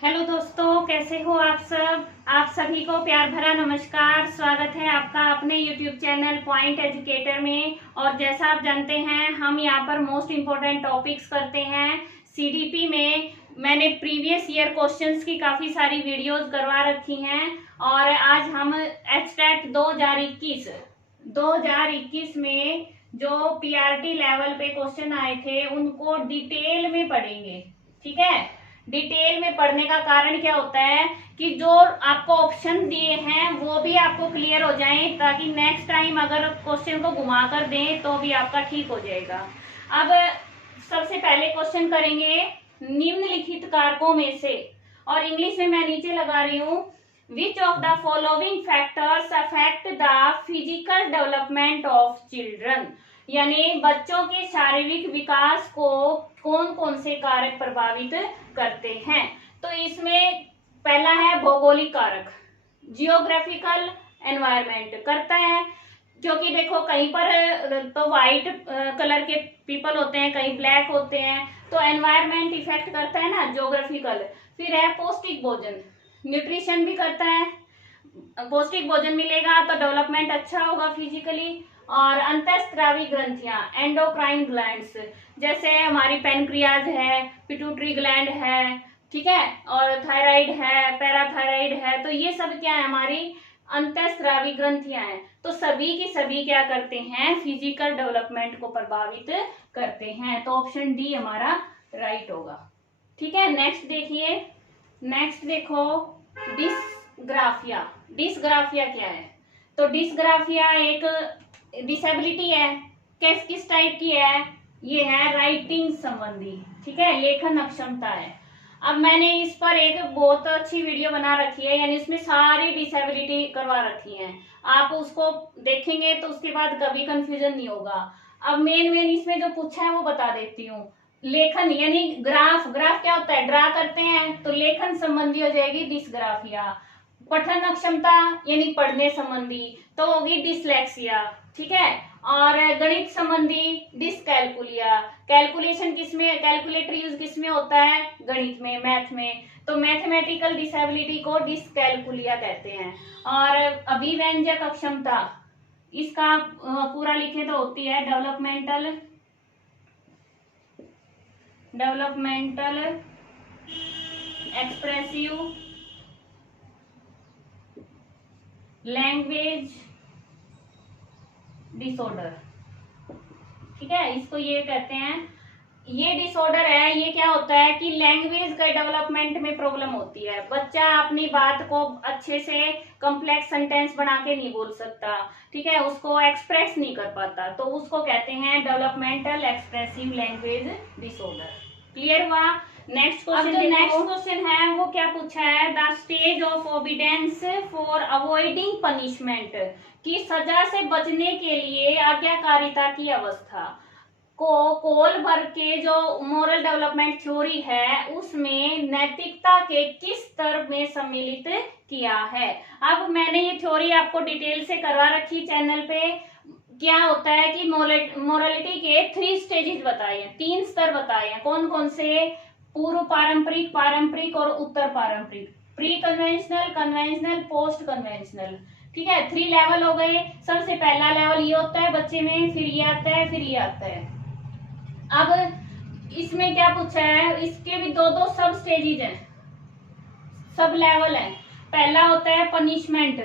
Hello दोस्तों, कैसे हो आप सब। आप सभी को प्यार भरा नमस्कार। स्वागत है आपका अपने यूट्यूब चैनल पॉइंट एजुकेटर में। और जैसा आप जानते हैं, हम यहाँ पर मोस्ट इम्पोर्टेंट टॉपिक्स करते हैं। सीडीपी में मैंने प्रीवियस ईयर क्वेश्चंस की काफ़ी सारी वीडियोस करवा रखी हैं और आज हम एचटेट 2021 में जो पीआरटी लेवल पे क्वेश्चन आए थे उनको डिटेल में पढ़ेंगे। ठीक है, डिटेल में पढ़ने का कारण क्या होता है कि जो आपको ऑप्शन दिए हैं वो भी आपको क्लियर हो जाएं, ताकि नेक्स्ट टाइम अगर क्वेश्चन को घुमा कर दें तो भी आपका ठीक हो जाएगा। अब सबसे पहले क्वेश्चन करेंगे निम्नलिखित कारकों में से, और इंग्लिश में मैं नीचे लगा रही हूँ, विच of the following factors affect the physical development of children, यानी बच्चों के शारीरिक विकास को कौन कौन से कारक प्रभावित करते हैं। तो इसमें पहला है भौगोलिक कारक, जियोग्राफिकल एनवायरनमेंट करता है, क्योंकि देखो कहीं पर तो व्हाइट कलर के पीपल होते हैं, कहीं ब्लैक होते हैं, तो एनवायरनमेंट इफेक्ट करता है ना, ज्योग्राफिकल। फिर है पौष्टिक भोजन, न्यूट्रिशन भी करता है, पौष्टिक भोजन मिलेगा तो डेवलपमेंट अच्छा होगा फिजिकली। और अंतःस्रावी ग्रंथियां, एंडोक्राइन ग्लैंड्स, जैसे हमारी पेनक्रियाज है, पिट्यूटरी ग्लैंड है, ठीक है, और थायराइड है, पैराथायराइड है, तो ये सब क्या है, हमारी अंतःस्रावी ग्रंथियां हैं। तो सभी की सभी क्या करते हैं, फिजिकल डेवलपमेंट को प्रभावित करते हैं। तो ऑप्शन डी हमारा राइट होगा। ठीक है, नेक्स्ट देखिए, नेक्स्ट देखो डिस्ग्राफिया। डिस्ग्राफिया क्या है, तो डिस्ग्राफिया एक डिसेबिलिटी है। किस टाइप की है, ये है राइटिंग संबंधी, ठीक है, लेखन अक्षमता है। अब मैंने इस पर एक बहुत अच्छी वीडियो बना रखी है, यानी इसमें सारी डिसेबिलिटी करवा रखी है। आप उसको देखेंगे तो उसके बाद कभी कंफ्यूजन नहीं होगा। अब मेन इसमें जो पूछा है वो बता देती हूँ। लेखन यानी ग्राफ, ग्राफ क्या होता है, ड्रा करते हैं, तो लेखन संबंधी हो जाएगी डिस्ग्राफिया। पठन अक्षमता यानी पढ़ने संबंधी तो होगी डिसलेक्सिया, ठीक है। और गणित संबंधी डिसकैलकुलिया, कैलकुलेशन किसमें, कैलकुलेटर यूज किसमें होता है, गणित में, मैथ में, तो मैथमेटिकल डिसेबिलिटी को डिसकैलकुलिया कहते हैं। और अभिव्यंजक अक्षमता, इसका पूरा लिखे तो होती है डेवलपमेंटल एक्सप्रेसिव लैंग्वेज डिसऑर्डर, ठीक है, इसको ये कहते हैं। ये डिसऑर्डर है, ये क्या होता है कि लैंग्वेज के डेवलपमेंट में प्रॉब्लम होती है। बच्चा अपनी बात को अच्छे से कॉम्प्लेक्स सेंटेंस बना के नहीं बोल सकता, ठीक है, उसको एक्सप्रेस नहीं कर पाता, तो उसको कहते हैं developmental expressive language disorder. Clear हुआ। नेक्स्ट क्वेश्चन, जो नेक्स्ट क्वेश्चन है वो क्या पूछा है, the stage of obedience for avoiding punishment, की सजा से बचने के लिए आज्ञाकारिता की अवस्था को कोलबर्ग के जो मोरल डेवलपमेंट थ्योरी है उसमें नैतिकता के किस स्तर में सम्मिलित किया है। अब मैंने ये थ्योरी आपको डिटेल से करवा रखी चैनल पे। क्या होता है कि मोरालिटी के 3 स्टेजेस बताए हैं, 3 स्तर बताए हैं। कौन कौन से, पूर्व पारंपरिक, पारंपरिक और उत्तर पारंपरिक, pre conventional, conventional, post conventional, ठीक है, 3 लेवल हो गए। सबसे पहला लेवल ये होता है बच्चे में, फिर ये आता है, फिर ये आता है। अब इसमें क्या पूछा है, इसके भी दो सब स्टेजेस हैं, सब लेवल है। पहला होता है पनिशमेंट,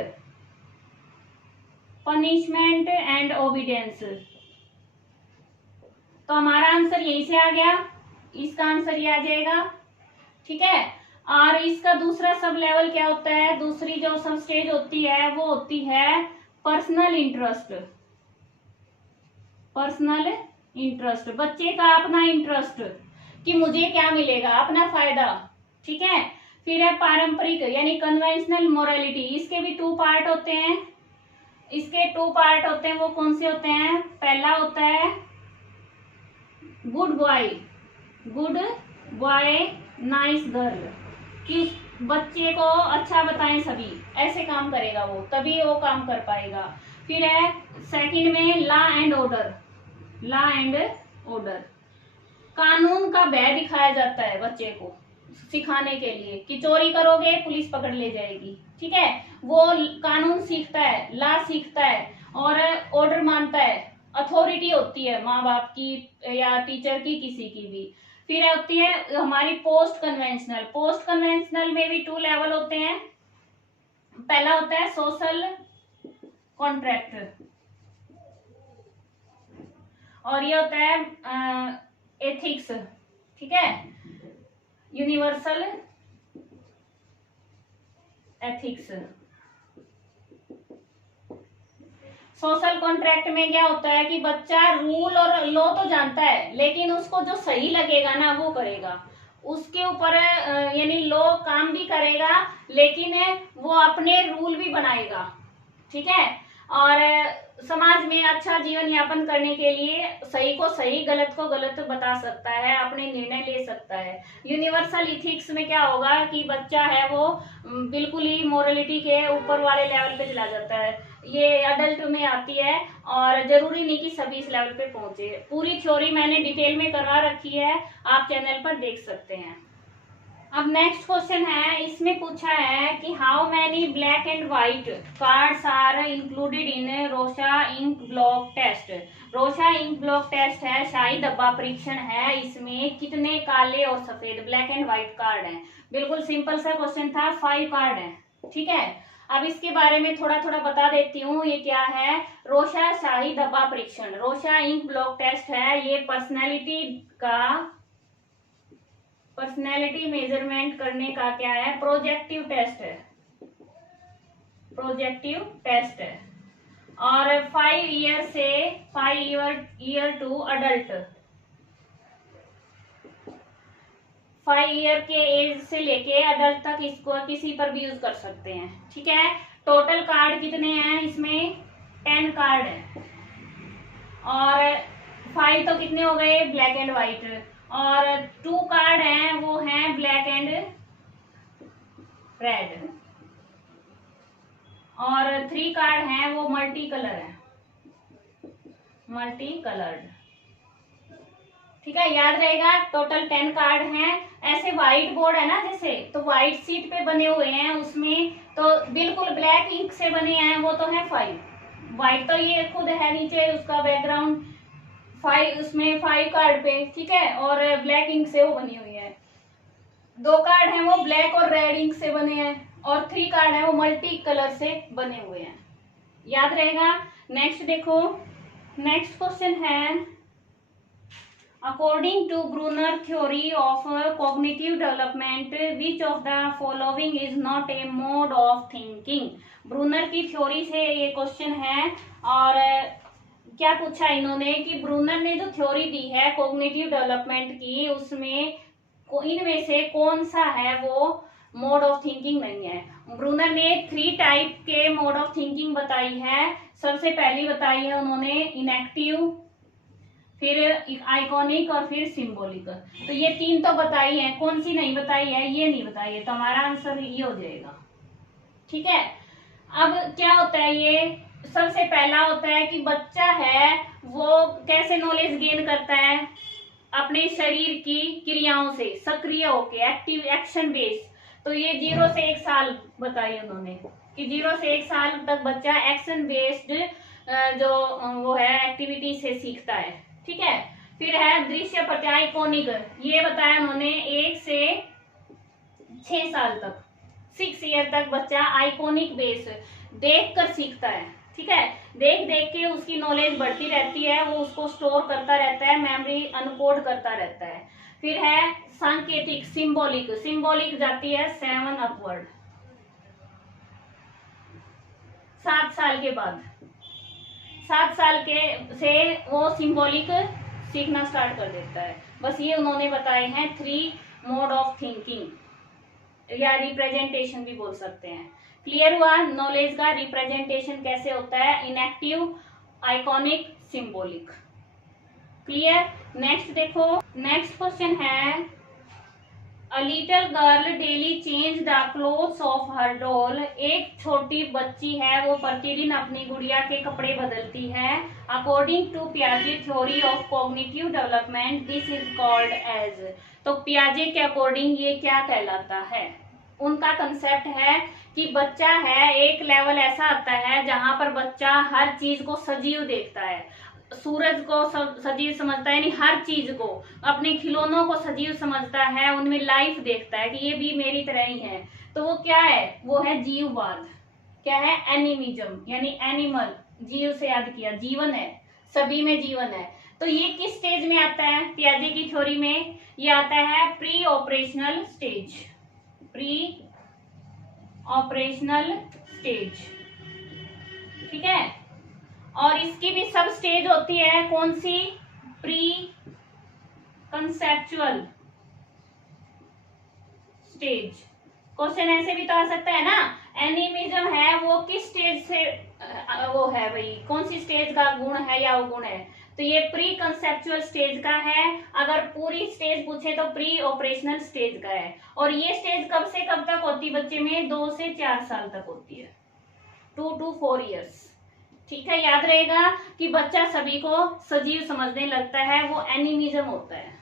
पनिशमेंट एंड ओबीडियंस, तो हमारा आंसर यहीं से आ गया, इसका आंसर ये आ जाएगा, ठीक है। और इसका दूसरा सब लेवल क्या होता है, दूसरी जो सब स्टेज होती है वो होती है पर्सनल इंटरेस्ट। पर्सनल इंटरेस्ट, बच्चे का अपना इंटरेस्ट कि मुझे क्या मिलेगा, अपना फायदा, ठीक है। फिर है पारंपरिक यानी कन्वेंशनल मोरालिटी, इसके भी 2 पार्ट होते हैं। इसके 2 पार्ट होते हैं, वो कौन से होते हैं, पहला होता है गुड बॉय नाइस गर्ल, कि बच्चे को अच्छा बताएं सभी, ऐसे काम करेगा वो, तभी वो काम कर पाएगा। फिर है सेकंड में लॉ एंड ऑर्डर, कानून का भय दिखाया जाता है बच्चे को, सिखाने के लिए कि चोरी करोगे पुलिस पकड़ ले जाएगी, ठीक है। वो कानून सीखता है, लॉ सीखता है और ऑर्डर मानता है। अथॉरिटी होती है माँ बाप की या टीचर की, किसी की भी। फिर होती है हमारी पोस्ट कन्वेंशनल। पोस्ट कन्वेंशनल में भी 2 लेवल होते हैं। पहला होता है सोशल कॉन्ट्रैक्ट और ये होता है एथिक्स, ठीक है, यूनिवर्सल एथिक्स। सोशल कॉन्ट्रैक्ट में क्या होता है कि बच्चा रूल और लॉ तो जानता है, लेकिन उसको जो सही लगेगा ना वो करेगा। उसके ऊपर यानी लॉ काम भी करेगा, लेकिन वो अपने रूल भी बनाएगा, ठीक है। और समाज में अच्छा जीवन यापन करने के लिए सही को सही, गलत को गलत बता सकता है, अपने निर्णय ले सकता है। यूनिवर्सल इथिक्स में क्या होगा कि बच्चा है वो बिल्कुल ही मोरलिटी के ऊपर वाले लेवल पे चला जाता है। ये अडल्ट में आती है और जरूरी नहीं कि सभी इस लेवल पे पहुंचे। पूरी थ्योरी मैंने डिटेल में करवा रखी है, आप चैनल पर देख सकते हैं। अब नेक्स्ट क्वेश्चन है, इसमें पूछा है कि how many black and white cards are included in Rorschach ink blot test. Rorschach ink blot test है, शाही डब्बा परीक्षण है, इसमें कितने काले और सफेद ब्लैक एंड व्हाइट कार्ड हैं। बिल्कुल सिंपल सा क्वेश्चन था, 5 कार्ड हैं, ठीक है। अब इसके बारे में थोड़ा थोड़ा बता देती हूँ। ये क्या है, रोशा शाही डब्बा परीक्षण, रोशा इंक ब्लॉक टेस्ट है। ये पर्सनैलिटी मेजरमेंट करने का क्या है, प्रोजेक्टिव टेस्ट है, प्रोजेक्टिव टेस्ट है। और 5 ईयर से 5 ईयर टू अडल्ट, 5 ईयर के एज से लेके अडल्ट तक इसको किसी पर भी यूज कर सकते हैं, ठीक है। टोटल कार्ड कितने हैं इसमें, 10 कार्ड है। और 5 तो कितने हो गए, ब्लैक एंड व्हाइट। और 2 कार्ड हैं वो हैं ब्लैक एंड रेड। और 3 कार्ड हैं वो मल्टी कलर है, मल्टी कलर्ड, ठीक है। याद रहेगा टोटल 10 कार्ड हैं। ऐसे व्हाइट बोर्ड है ना जैसे, तो व्हाइट शीट पे बने हुए हैं, उसमें तो बिल्कुल ब्लैक इंक से बने हैं, वो तो है 5। व्हाइट तो ये खुद है नीचे उसका बैकग्राउंड 5, उसमें 5 कार्ड पे, ठीक है। और ब्लैक इंक से वो बनी हुई है। 2 कार्ड हैं वो ब्लैक और रेड इंक से बने हैं, और 3 कार्ड हैं वो मल्टी कलर से बने हुए हैं। याद रहेगा। नेक्स्ट देखो, नेक्स्ट क्वेश्चन है, according to Bruner theory of cognitive development which of the following is not a mode of thinking. Bruner की थ्योरी से ये क्वेश्चन है। और क्या पूछा इन्होंने कि ब्रूनर ने जो थ्योरी दी है कॉग्निटिव डेवलपमेंट की, उसमें इनमें से कौन सा है वो मोड ऑफ थिंकिंग नहीं है। ब्रूनर ने 3 टाइप के मोड ऑफ थिंकिंग बताई है। सबसे पहली बताई है उन्होंने इनएक्टिव, फिर आइकॉनिक और फिर सिंबॉलिक। तो ये 3 तो बताई है, कौन सी नहीं बताई है, ये नहीं बताई है, तो हमारा आंसर ये हो जाएगा, ठीक है। अब क्या होता है, ये सबसे पहला होता है कि बच्चा है वो कैसे नॉलेज गेन करता है, अपने शरीर की क्रियाओं से, सक्रिय होके, एक्टिव एक्शन बेस्ड। तो ये 0 से 1 साल बताई उन्होंने कि 0 से 1 साल तक बच्चा एक्शन बेस्ड जो वो है एक्टिविटी से सीखता है, ठीक है। फिर है दृश्य प्रत्यायकोनिक, ये बताया उन्होंने 1 से 6 साल तक, 6 ईयर तक बच्चा आइकॉनिक बेस देख कर सीखता है, ठीक है। देख देख के उसकी नॉलेज बढ़ती रहती है, वो उसको स्टोर करता रहता है, मेमोरी अनकोड करता रहता है। फिर है सांकेतिक, सिंबॉलिक, सिंबॉलिक जाती है 7 अपवर्ड, 7 साल के बाद, 7 साल के से वो सिंबॉलिक सीखना स्टार्ट कर देता है। बस ये उन्होंने बताए हैं 3 मोड ऑफ थिंकिंग या रिप्रेजेंटेशन भी बोल सकते हैं। क्लियर हुआ नॉलेज का रिप्रेजेंटेशन कैसे होता है, inactive, iconic, symbolic. Clear. Next देखो, नेक्स्ट क्वेश्चन है a little girl daily change the clothes of her doll. एक छोटी बच्ची है, वो प्रतिदिन अपनी गुड़िया के कपड़े बदलती है। अकॉर्डिंग टू पियाजे theory of cognitive development this is called age. तो पियाजे के अकॉर्डिंग ये क्या कहलाता है? उनका कंसेप्ट है कि बच्चा है, एक लेवल ऐसा आता है जहां पर बच्चा हर चीज को सजीव देखता है, सूरज को सजीव समझता है, यानी हर चीज को, अपने खिलौनों को सजीव समझता है, उनमें लाइफ देखता है कि ये भी मेरी तरह ही है। तो वो क्या है? वो है जीववाद। क्या है? एनिमिज्म, यानी एनिमल, जीव से याद किया, जीवन है, सभी में जीवन है। तो ये किस स्टेज में आता है पियाजे की थ्योरी में? ये आता है pre operational stage. Pre operational stage, ठीक है। और इसकी भी सब स्टेज होती है, कौन सी? Pre conceptual stage. क्वेश्चन ऐसे भी तो आ सकता है ना, एनिमिज्म है वो किस स्टेज से वो है भाई, कौन सी स्टेज का गुण है या अवगुण है? तो ये प्री कंसेप्चुअल स्टेज का है। अगर पूरी स्टेज पूछे तो प्री ऑपरेशनल स्टेज का है। और ये स्टेज कब से कब तक होती है बच्चे में? 2 से 4 साल तक होती है, 2 to 4 years। ठीक है, याद रहेगा कि बच्चा सभी को सजीव समझने लगता है, वो एनिमिज्म होता है।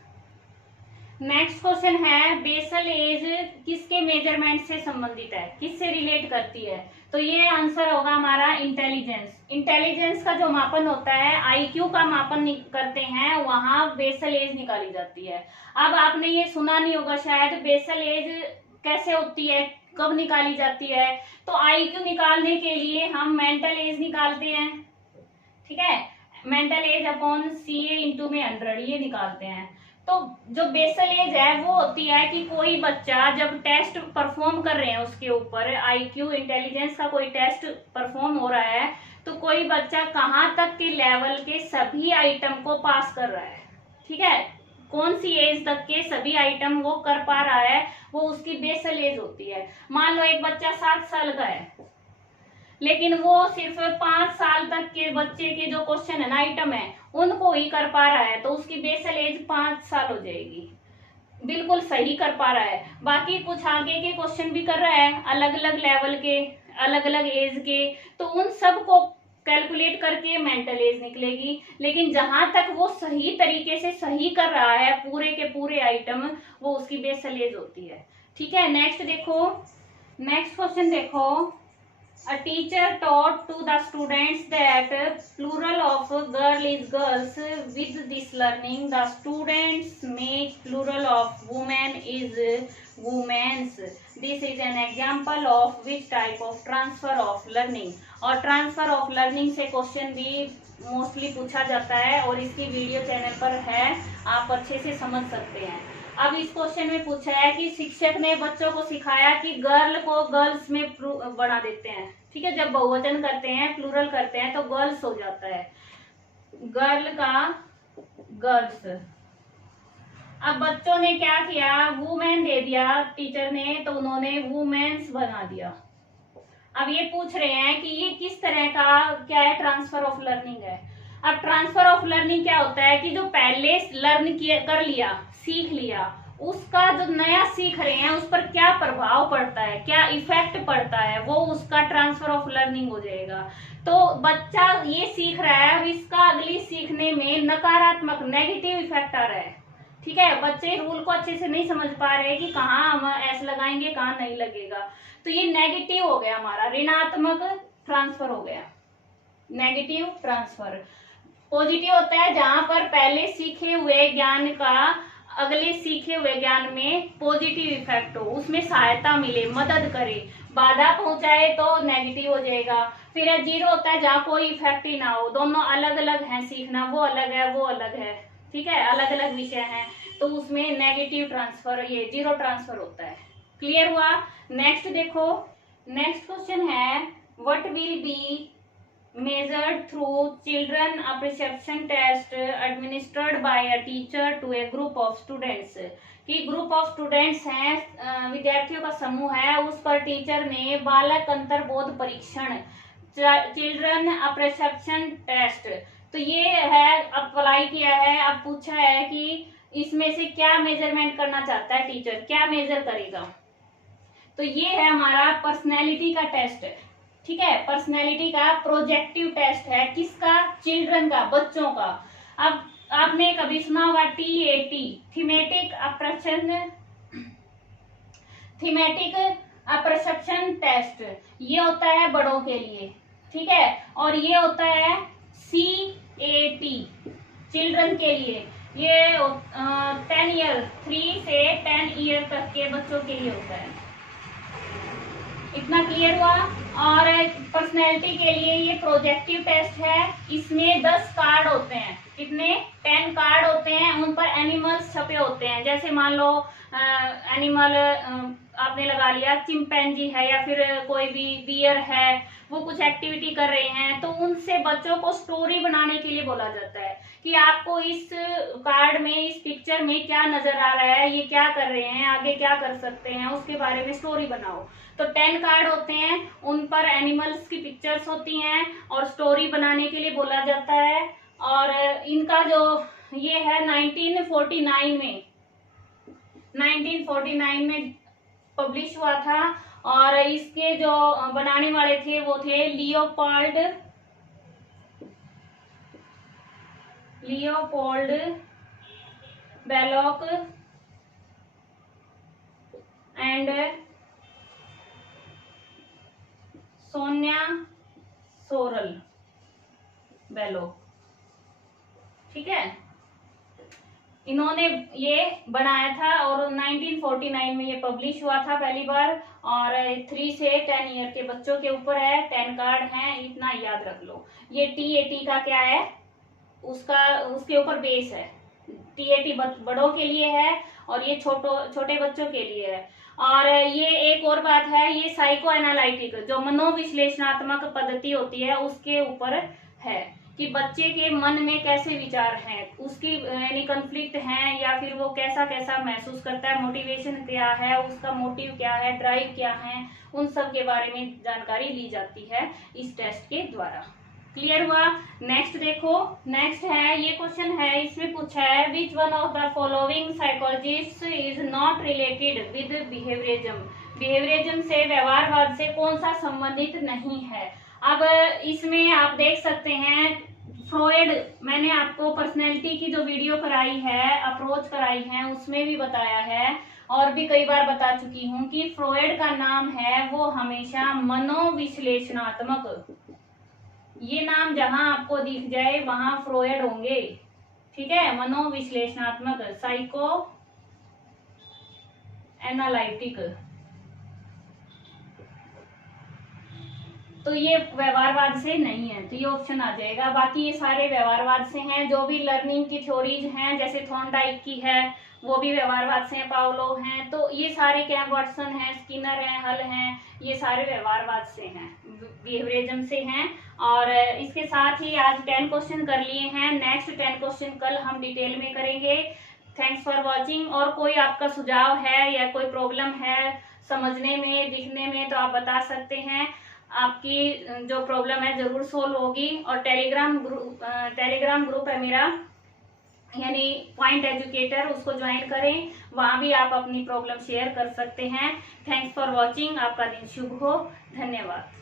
नेक्स्ट क्वेश्चन है, बेसल एज किसके मेजरमेंट से संबंधित है, किससे रिलेट करती है? तो ये आंसर होगा हमारा इंटेलिजेंस। इंटेलिजेंस का जो मापन होता है, आईक्यू का मापन करते हैं, वहां बेसल एज निकाली जाती है। अब आपने ये सुना नहीं होगा शायद, बेसल एज कैसे होती है, कब निकाली जाती है? तो आईक्यू निकालने के लिए हम मेंटल एज निकालते हैं, ठीक है, mental as upon CA into में 100, ये निकालते हैं। तो जो बेसल एज है वो होती है कि कोई बच्चा जब टेस्ट परफॉर्म कर रहे हैं, उसके ऊपर आईक्यू इंटेलिजेंस का कोई टेस्ट परफॉर्म हो रहा है, तो कोई बच्चा कहाँ तक के लेवल के सभी आइटम को पास कर रहा है, ठीक है, कौन सी एज तक के सभी आइटम वो कर पा रहा है, वो उसकी बेसल एज होती है। मान लो एक बच्चा 7 साल का है, लेकिन वो सिर्फ 5 साल तक के बच्चे के जो क्वेश्चन है ना, आइटम है, उनको ही कर पा रहा है, तो उसकी बेसल एज 5 साल हो जाएगी। बिल्कुल सही कर पा रहा है। बाकी कुछ आगे के क्वेश्चन भी कर रहा है, अलग अलग लेवल के, अलग अलग एज के, तो उन सब को कैलकुलेट करके मेंटल एज निकलेगी। लेकिन जहां तक वो सही तरीके से सही कर रहा है पूरे के पूरे आइटम, वो उसकी बेसल एज होती है। ठीक है, नेक्स्ट देखो, नेक्स्ट क्वेश्चन देखो, A teacher taught to the students that plural of girl is girls. With this learning, the students make plural of woman is women's. This is an example of which type of transfer of learning. और transfer of learning से question भी mostly पूछा जाता है और इसकी video channel पर है, आप अच्छे से समझ सकते हैं। अब इस क्वेश्चन में पूछा है कि शिक्षक ने बच्चों को सिखाया कि गर्ल को गर्ल्स में बना देते हैं, ठीक है, जब बहुवचन करते हैं, प्लूरल करते हैं तो गर्ल्स हो जाता है, गर्ल का गर्ल्स। अब बच्चों ने क्या किया, वुमेन दे दिया टीचर ने, तो उन्होंने वुमेन्स बना दिया। अब ये पूछ रहे हैं कि ये किस तरह का क्या है, ट्रांसफर ऑफ लर्निंग है। अब ट्रांसफर ऑफ लर्निंग क्या होता है कि जो पहले लर्न कर लिया, सीख लिया, उसका जो नया सीख रहे हैं उस पर क्या प्रभाव पड़ता है, क्या इफेक्ट पड़ता है, वो उसका ट्रांसफर ऑफ लर्निंग हो जाएगा। तो बच्चा ये सीख रहा है, अब इसका अगली सीखने में नकारात्मक नेगेटिव इफेक्ट आ रहा है, ठीक है, बच्चे रूल को अच्छे से नहीं समझ पा रहे कि कहाँ हम ऐसे लगाएंगे, कहाँ नहीं लगेगा, तो ये नेगेटिव हो गया हमारा, ऋणात्मक ट्रांसफर हो गया, नेगेटिव ट्रांसफर। पॉजिटिव होता है जहां पर पहले सीखे हुए ज्ञान का अगले सीखे हुए ज्ञान में पॉजिटिव इफेक्ट हो, उसमें सहायता मिले, मदद करे, बाधा पहुंचाए तो नेगेटिव हो जाएगा। फिर जीरो होता है जहाँ कोई इफेक्ट ही ना हो, दोनों अलग अलग हैं, सीखना वो अलग है, वो अलग है, ठीक है, अलग अलग विषय हैं, तो उसमें नेगेटिव ट्रांसफर, ये जीरो ट्रांसफर होता है। क्लियर हुआ? नेक्स्ट देखो, नेक्स्ट क्वेश्चन है, what will be measured through children apperception test administered by a teacher to a group of students। कि ग्रुप ऑफ स्टूडेंट्स हैं, विद्यार्थियों का समूह है, उस पर टीचर ने बालक अंतर्बोध परीक्षण, चिल्ड्रन अपरसेप्शन टेस्ट, तो ये है अप्लाई किया है। अब पूछा है कि इसमें से क्या मेजरमेंट करना चाहता है टीचर, क्या मेजर करेगा। तो ये है हमारा पर्सनैलिटी का टेस्ट, ठीक है, पर्सनैलिटी का प्रोजेक्टिव टेस्ट है। किसका, चिल्ड्रन का, बच्चों का। अब आपने कभी सुना होगा TAT, थीमेटिक अपर्सेप्शन टेस्ट, ये होता है बड़ों के लिए, ठीक है। और ये होता है CAT, चिल्ड्रन के लिए। ये 10 ईयर, 3 से 10 ईयर तक के बच्चों के लिए होता है। इतना क्लियर हुआ। और पर्सनैलिटी के लिए ये प्रोजेक्टिव टेस्ट है। इसमें 10 कार्ड होते हैं, कितने, 10 कार्ड होते हैं। उन पर एनिमल्स छपे होते हैं। जैसे मान लो एनिमल आपने लगा लिया, चिंपैंजी है या फिर कोई भी बियर है, वो कुछ एक्टिविटी कर रहे हैं, तो उनसे बच्चों को स्टोरी बनाने के लिए बोला जाता है कि आपको इस कार्ड में, इस पिक्चर में क्या नजर आ रहा है, ये क्या कर रहे हैं, आगे क्या कर सकते हैं, उसके बारे में स्टोरी बनाओ। तो 10 कार्ड होते हैं, उन पर एनिमल्स की पिक्चर्स होती हैं और स्टोरी बनाने के लिए बोला जाता है। और इनका जो ये है 1949 में पब्लिश हुआ था। और इसके जो बनाने वाले थे वो थे लियोपोल्ड बेलोक एंड सोनिया सोरल बेलो, ठीक है। इन्होंने ये बनाया था और 1949 में ये पब्लिश हुआ था पहली बार। और 3 से 10 ईयर के बच्चों के ऊपर है, 10 कार्ड हैं, इतना याद रख लो। ये TAT का क्या है, उसके ऊपर बेस है। TAT बड़ों के लिए है और ये छोटे बच्चों के लिए है। और ये एक और बात है, ये साइको एनालिटिक जो मनोविश्लेषणात्मक पद्धति होती है उसके ऊपर है कि बच्चे के मन में कैसे विचार हैं, उसकी यानी कॉन्फ्लिक्ट हैं या फिर वो कैसा कैसा महसूस करता है, मोटिवेशन क्या है, उसका मोटिव क्या है, ड्राइव क्या है, उन सब के बारे में जानकारी ली जाती है इस टेस्ट के द्वारा। क्लियर हुआ। नेक्स्ट देखो, नेक्स्ट है, ये क्वेश्चन है, इसमें पूछा है which one of the following psychologist is not related with behaviourism. Behaviourism से, व्यवहारवाद से कौन सा संबंधित नहीं है। अब इसमें आप देख सकते हैं फ्रॉयड, मैंने आपको पर्सनैलिटी की जो वीडियो कराई है, अप्रोच कराई है, उसमें भी बताया है और भी कई बार बता चुकी हूं कि फ्रॉयड का नाम है वो हमेशा मनोविश्लेषणात्मक, ये नाम जहां आपको दिख जाए वहां फ्रॉयड होंगे, ठीक है। मनोविश्लेषणात्मक, साइको एनालिटिक, तो ये व्यवहारवाद से नहीं है, तो ये ऑप्शन आ जाएगा। बाकी ये सारे व्यवहारवाद से हैं। जो भी लर्निंग की थ्योरीज हैं, जैसे थॉर्नडाइक की है, वो भी व्यवहारवाद से हैं, पावलोव हैं, तो ये सारे क्या, वाटसन है, स्किनर है, हल हैं, ये सारे व्यवहारवाद से हैं, बिहेवियरिज्म से हैं। और इसके साथ ही आज 10 क्वेश्चन कर लिए हैं। नेक्स्ट 10 क्वेश्चन कल हम डिटेल में करेंगे। Thanks for watching. और कोई आपका सुझाव है या कोई प्रॉब्लम है समझने में, दिखने में, तो आप बता सकते हैं। आपकी जो प्रॉब्लम है जरूर सोल्व होगी। और टेलीग्राम ग्रुप है मेरा, यानी पॉइंट एजुकेटर, उसको ज्वाइन करें, वहां भी आप अपनी प्रॉब्लम शेयर कर सकते हैं। Thanks for watching. आपका दिन शुभ हो। धन्यवाद।